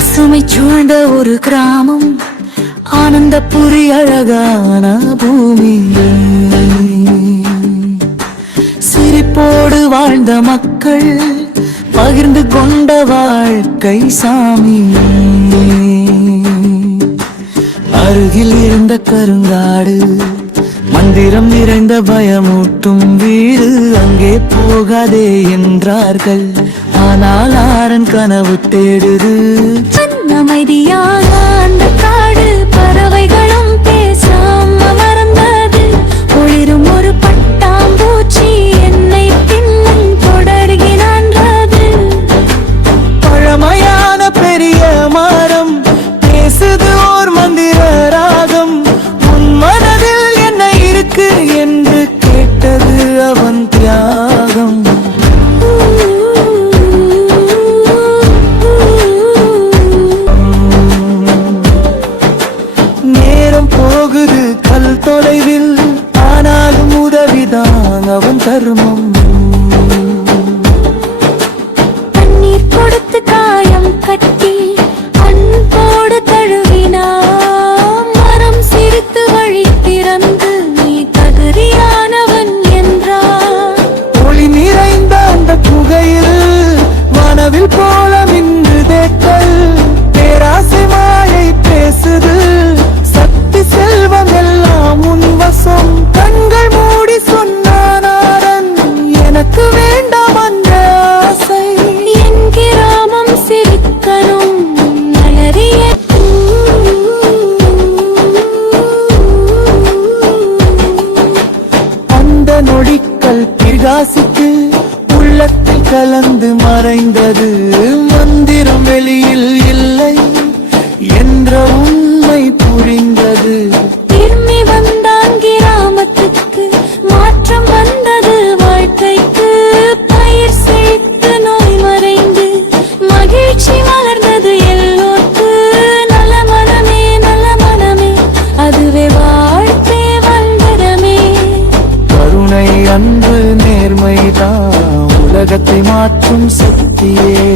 பசுமை சூழ்ந்த ஒரு கிராமம், ஆனந்தபுரி அழகான பூமி. சிரிப்போடு வாழ்ந்த மக்கள், பகிர்ந்து கொண்ட வாழ்க்கை சாமி. அருகில் இருந்த கருங்காடு, மந்திரம் நிறைந்த பயமூட்டும் வீடு. அங்கே போகாதே என்றார்கள், ஆனால் ஆரன் கனவு தேடுது. அமைதியான அந்த காடு, பறவைகளும் பேசாம மறந்தது. ஒளிரும் ஒரு பட்டாம்பூச்சி என்னை பின்னும் தொடர்கிறான்றது. பழமையான பெரிய மரம் பேசுது ஓர் மந்திர ராகம். உன் மனதில் என்ன இருக்கு என்று கேட்டது அவன் தியாகம். போகுது கல் தொலைவில், ஆனாலும் உதவிதான் அவன் தர்மம். தண்ணீர் கொடுத்து காயம் கட்டி அன்போடு தழுவினான். மரம் சிரித்து வழி திறந்து நீ தகுதியானவன் என்றான். ஒளி நிறைந்த அந்த குகையில் வானவில் போல மின்னுதே கல். பேராசை மாயை பேசுது, செல்வம் எல்லாம் உன் வசம். கண்கள் மூடி சொன்னான், எனக்கு வேண்டாம் அந்த ஆசை. என் கிராமம் சிரிக்கணும் நலறிய. அந்த நொடிக்கல் பிரகாசித்து உள்ளத்தில் கலந்து மறைந்தது. மந்திரம் வெளியில் இல்லை என்ற உண்மை புரிந்தது. திரும்பி வந்தான் கிராமத்துக்கு, மாற்றம் வந்தது வாழ்க்கைக்கு. பயிர் செழித்து நோய் மறைந்து மகிழ்ச்சி வளர்ந்தது எல்லோர்க்கு. நல்ல மனமே நல்ல மனமே, அதுவே வாழ்க்கை வந்தரமே. கருணை அன்பு நேர்மைதான் உலகத்தை மாற்றும் சக்தியே.